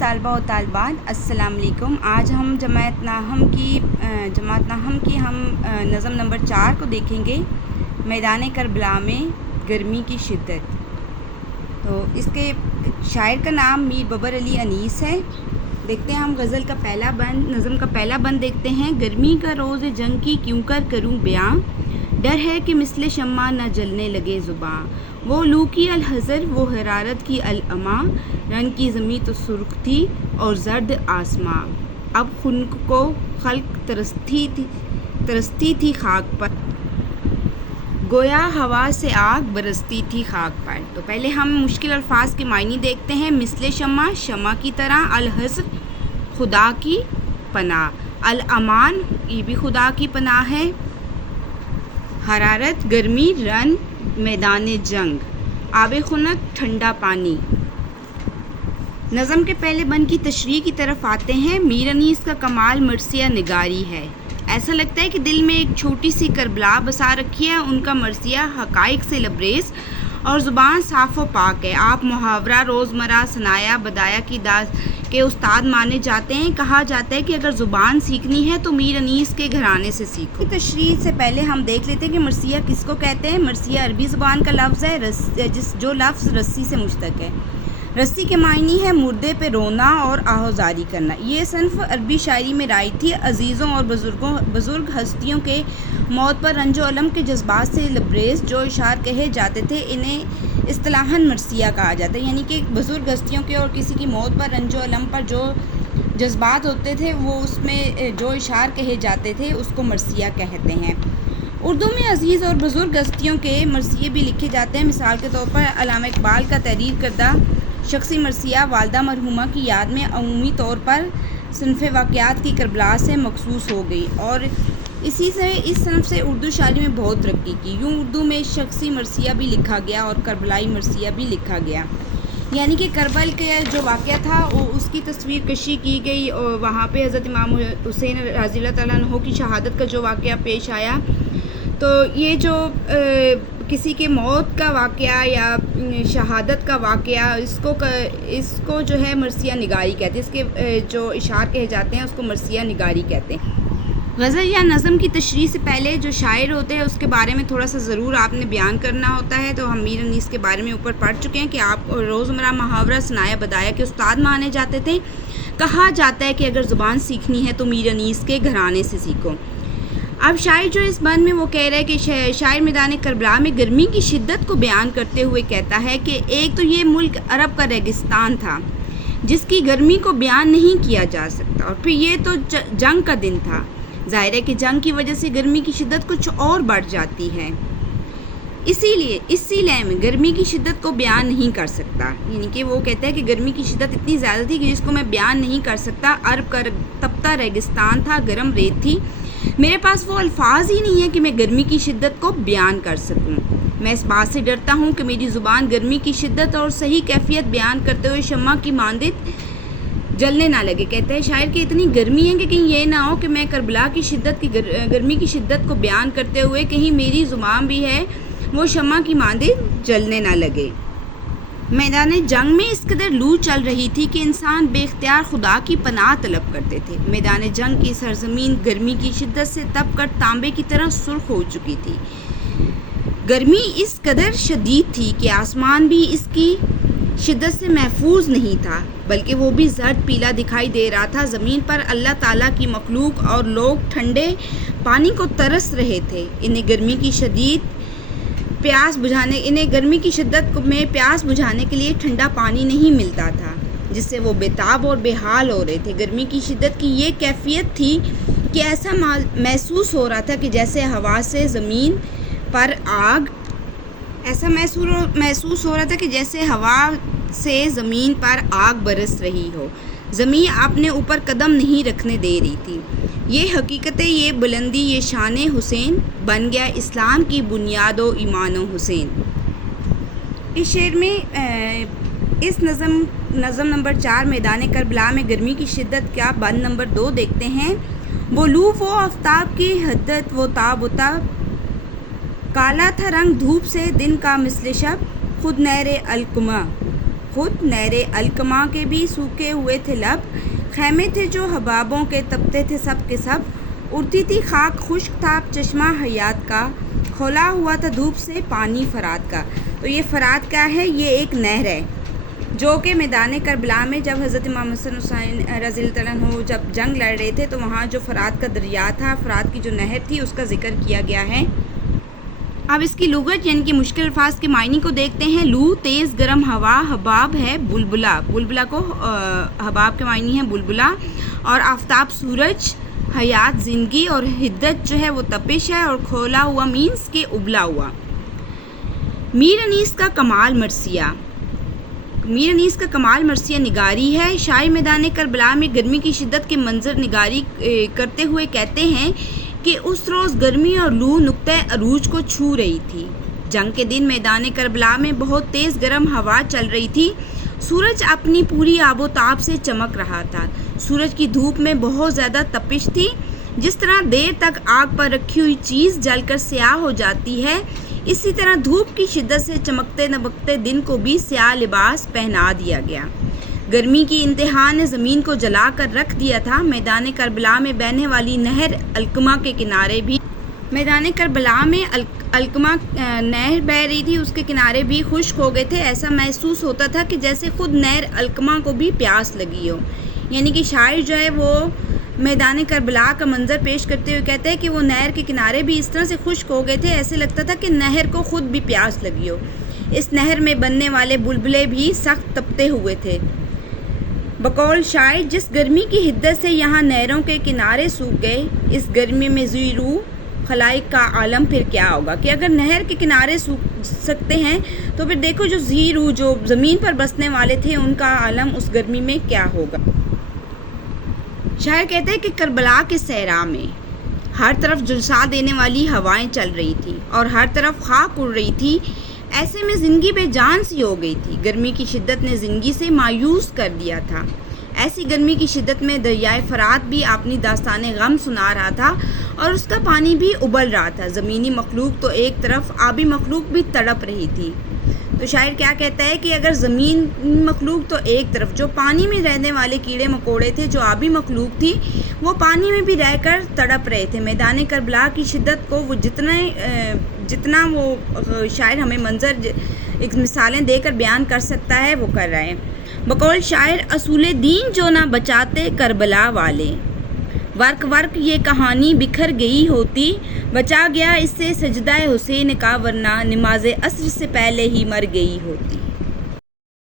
طالبہ و طالبات السلام علیکم۔ آج ہم جماعت ناہم کی ہم نظم نمبر 4 کو دیکھیں گے، میدان کربلا میں گرمی کی شدت۔ تو اس کے شاعر کا نام میر بابر علی انیس ہے۔ دیکھتے ہیں ہم غزل کا پہلا بند، نظم کا پہلا بند دیکھتے ہیں۔ گرمی کا روز جنگ کی کیوں کر کروں بیاں، ڈر ہے کہ مثل شمع نہ جلنے لگے زباں۔ وہ لو کی الحذر، وہ حرارت کی العما، رنگ کی زمیں تو سرخ تھی اور زرد آسماں۔ اب خنک کو خلق ترستی تھی خاک پر، گویا ہوا سے آگ برستی تھی خاک پر۔ تو پہلے ہم مشکل الفاظ کے معنی دیکھتے ہیں۔ مثل شمع، شمع کی طرح، الحذر خدا کی پناہ، الامان یہ بھی خدا کی پناہ ہے، حرارت گرمی، رن میدان جنگ، آب خنک ٹھنڈا پانی۔ نظم کے پہلے بند کی تشریح کی طرف آتے ہیں۔ میر انیس کا کمال مرثیہ نگاری ہے۔ ایسا لگتا ہے کہ دل میں ایک چھوٹی سی کربلا بسا رکھی ہے۔ ان کا مرثیہ حقائق سے لبریز اور زبان صاف و پاک ہے۔ آپ محاورہ، روزمرہ، ثنایا، بدایہ کے استاد مانے جاتے ہیں۔ کہا جاتا ہے کہ اگر زبان سیکھنی ہے تو میر انیس کے گھرانے سے سیکھو۔ تشریح سے پہلے ہم دیکھ لیتے ہیں کہ مرثیہ کس کو کہتے ہیں۔ مرثیہ عربی زبان کا لفظ ہے جو لفظ رسی سے مشتق ہے۔ رسی کے معنی ہے مردے پہ رونا اور آہوزاری کرنا۔ یہ صنف عربی شاعری میں رائج تھی۔ عزیزوں اور بزرگ ہستیوں کے موت پر رنج و الم کے جذبات سے لبریز جو اشعار کہے جاتے تھے، انہیں اصطلاحاً مرثیہ کہا جاتا ہے۔ یعنی کہ بزرگ ہستیوں کے اور کسی کی موت پر رنج و الم پر جو جذبات ہوتے تھے، وہ اس میں جو اشعار کہے جاتے تھے اس کو مرثیہ کہتے ہیں۔ اردو میں عزیز اور بزرگ ہستیوں کے مرثیے بھی لکھے جاتے ہیں۔ مثال کے طور پر علامہ اقبال کا تحریر کردہ شخصی مرثیہ والدہ مرحومہ کی یاد میں عمومی طور پر صنف واقعات کی کربلا سے مخصوص ہو گئی، اور اس صنف سے اردو شاعری میں بہت ترقی کی۔ یوں اردو میں شخصی مرثیہ بھی لکھا گیا اور کربلائی مرثیہ بھی لکھا گیا۔ یعنی کہ کربل کا جو واقعہ تھا اس کی تصویر کشی کی گئی، اور وہاں پہ حضرت امام حسین رضی اللہ تعالیٰ عنہ کی شہادت کا جو واقعہ پیش آیا، تو یہ جو کسی کے موت کا واقعہ یا شہادت کا واقعہ، اس کو جو ہے مرثیہ نگاری کہتے ہیں۔ اس کے جو اشعار کہے جاتے ہیں اس کو مرثیہ نگاری کہتے ہیں۔ غزل یا نظم کی تشریح سے پہلے جو شاعر ہوتے ہیں اس کے بارے میں تھوڑا سا ضرور آپ نے بیان کرنا ہوتا ہے۔ تو ہم میر انیس کے بارے میں اوپر پڑھ چکے ہیں کہ آپ روزمرہ محاورہ، ثنایا، بدایہ کے استاد مانے جاتے تھے۔ کہا جاتا ہے کہ اگر زبان سیکھنی ہے تو میر انیس کے گھرانے سے سیکھو۔ اب شاعر جو اس بند میں وہ کہہ رہا ہے کہ شاعر میدان کربلا میں گرمی کی شدت کو بیان کرتے ہوئے کہتا ہے کہ ایک تو یہ ملک عرب کا ریگستان تھا جس کی گرمی کو بیان نہیں کیا جا سکتا، اور پھر یہ تو جنگ کا دن تھا۔ ظاہر ہے کہ جنگ کی وجہ سے گرمی کی شدت کچھ اور بڑھ جاتی ہے، اسی لیے میں گرمی کی شدت کو بیان نہیں کر سکتا۔ یعنی کہ وہ کہتا ہے کہ گرمی کی شدت اتنی زیادہ تھی کہ جس کو میں بیان نہیں کر سکتا۔ عرب کا تپتا ریگستان تھا، گرم ریت تھی، میرے پاس وہ الفاظ ہی نہیں ہے کہ میں گرمی کی شدت کو بیان کر سکوں۔ میں اس بات سے ڈرتا ہوں کہ میری زبان گرمی کی شدت اور صحیح کیفیت بیان کرتے ہوئے شمع کی مانند جلنے نہ لگے۔ کہتا ہے شاعر کہ اتنی گرمی ہے کہ کہیں یہ نہ ہو کہ میں کربلا کی گرمی کی شدت کو بیان کرتے ہوئے کہیں میری زبان بھی ہے وہ شمع کی مانند جلنے نہ لگے۔ میدان جنگ میں اس قدر لو چل رہی تھی کہ انسان بے اختیار خدا کی پناہ طلب کرتے تھے۔ میدان جنگ کی سرزمین گرمی کی شدت سے تپ کر تانبے کی طرح سرخ ہو چکی تھی۔ گرمی اس قدر شدید تھی کہ آسمان بھی اس کی شدت سے محفوظ نہیں تھا، بلکہ وہ بھی زرد پیلا دکھائی دے رہا تھا۔ زمین پر اللہ تعالیٰ کی مخلوق اور لوگ ٹھنڈے پانی کو ترس رہے تھے۔ انہیں گرمی کی شدت میں پیاس بجھانے کے لیے ٹھنڈا پانی نہیں ملتا تھا، جس سے وہ بےتاب اور بے حال ہو رہے تھے۔ گرمی کی شدت کی یہ کیفیت تھی کہ ایسا محسوس ہو رہا تھا کہ جیسے ہوا سے زمین پر آگ برس رہی ہو۔ زمین اپنے اوپر قدم نہیں رکھنے دے رہی تھی۔ یہ حقیقت، یہ بلندی، یہ شان حسین بن گیا اسلام کی بنیاد و ایمان و حسین۔ اس شعر میں اس نظم نمبر 4 میدان کربلا میں گرمی کی شدت کا بند نمبر 2 دیکھتے ہیں۔ وہ لو، وہ آفتاب کی حدت، وہ تاب و تب، کالا تھا رنگ دھوپ سے دن کا مثل شب، خود نیر القمہ، خود نہر علقمہ کے بھی سوکھے ہوئے تھے لب، خیمے تھے جو حبابوں کے تپتے تھے سب کے سب، اڑتی تھی خاک خشک تھا چشمہ حیات کا، کھولا ہوا تھا دھوپ سے پانی فرات کا۔ تو یہ فرات کیا ہے؟ یہ ایک نہر ہے جو کہ میدان کربلا میں جب حضرت امام حسن حسین رضی اللہ تعالیٰ عنہ جب جنگ لڑ رہے تھے تو وہاں جو فرات کا دریا تھا، فرات کی جو نہر تھی، اس کا ذکر کیا گیا ہے۔ اب اس کی لغت یعنی کہ مشکل الفاظ کے معنی کو دیکھتے ہیں۔ لو تیز گرم ہوا، حباب ہے بلبلا، بلبلا کو حباب کے معنی ہے بلبلا، اور آفتاب سورج، حیات زندگی، اور حدت جو ہے وہ تپش ہے، اور کھولا ہوا مینس کہ ابلا ہوا۔ میر انیس کا کمال مرثیہ، میر انیس کا کمال مرثیہ نگاری ہے۔ شاعر میدان کربلا میں گرمی کی شدت کے منظر نگاری کرتے ہوئے کہتے ہیں کہ اس روز گرمی اور لو نقطۂ عروج کو چھو رہی تھی۔ جنگ کے دن میدان کربلا میں بہت تیز گرم ہوا چل رہی تھی، سورج اپنی پوری آب و تاب سے چمک رہا تھا، سورج کی دھوپ میں بہت زیادہ تپش تھی۔ جس طرح دیر تک آگ پر رکھی ہوئی چیز جل کر سیاہ ہو جاتی ہے، اسی طرح دھوپ کی شدت سے چمکتے دمکتے دن کو بھی سیاہ لباس پہنا دیا گیا۔ گرمی کی انتہا نے زمین کو جلا کر رکھ دیا تھا۔ میدان کربلا میں بہنے والی نہر علقمہ کے کنارے بھی نہر بہہ رہی تھی، اس کے کنارے بھی خشک ہو گئے تھے۔ ایسا محسوس ہوتا تھا کہ جیسے خود نہر علقمہ کو بھی پیاس لگی ہو۔ یعنی کہ شاعر جو ہے وہ میدان کربلا کا منظر پیش کرتے ہوئے کہتے ہیں کہ وہ نہر کے کنارے بھی اس طرح سے خشک ہو گئے تھے، ایسے لگتا تھا کہ نہر کو خود بھی پیاس لگی ہو۔ اس نہر میں بننے والے بلبلے بھی سخت تپتے ہوئے تھے۔ بقول شاعر، جس گرمی کی حدت سے یہاں نہروں کے کنارے سوکھ گئے، اس گرمی میں ذی روح خلائق کا عالم پھر کیا ہوگا؟ کہ اگر نہر کے کنارے سوکھ سکتے ہیں تو پھر دیکھو جو ذی روح جو زمین پر بسنے والے تھے ان کا عالم اس گرمی میں کیا ہوگا۔ شاعر کہتے ہیں کہ کربلا کے صحرا میں ہر طرف جھلسا دینے والی ہوائیں چل رہی تھی اور ہر طرف خاک اڑ رہی تھی، ایسے میں زندگی بے جان سی ہو گئی تھی۔ گرمی کی شدت نے زندگی سے مایوس کر دیا تھا۔ ایسی گرمی کی شدت میں دریائے فرات بھی اپنی داستان غم سنا رہا تھا اور اس کا پانی بھی ابل رہا تھا۔ زمینی مخلوق تو ایک طرف، آبی مخلوق بھی تڑپ رہی تھی۔ تو شاعر کیا کہتا ہے کہ اگر زمین مخلوق تو ایک طرف، جو پانی میں رہنے والے کیڑے مکوڑے تھے، جو آبی مخلوق تھی، وہ پانی میں بھی رہ کر تڑپ رہے تھے۔ میدان کربلا کی شدت کو وہ جتنا وہ شاعر ہمیں منظر ایک مثالیں دے کر بیان کر سکتا ہے وہ کر رہا ہے۔ بقول شاعر، اصول دین جو نہ بچاتے کربلا والے، ورق ورق یہ کہانی بکھر گئی ہوتی، بچا گیا اس سے سجدہ حسین کا، ورنہ نماز عصر سے پہلے ہی مر گئی ہوتی۔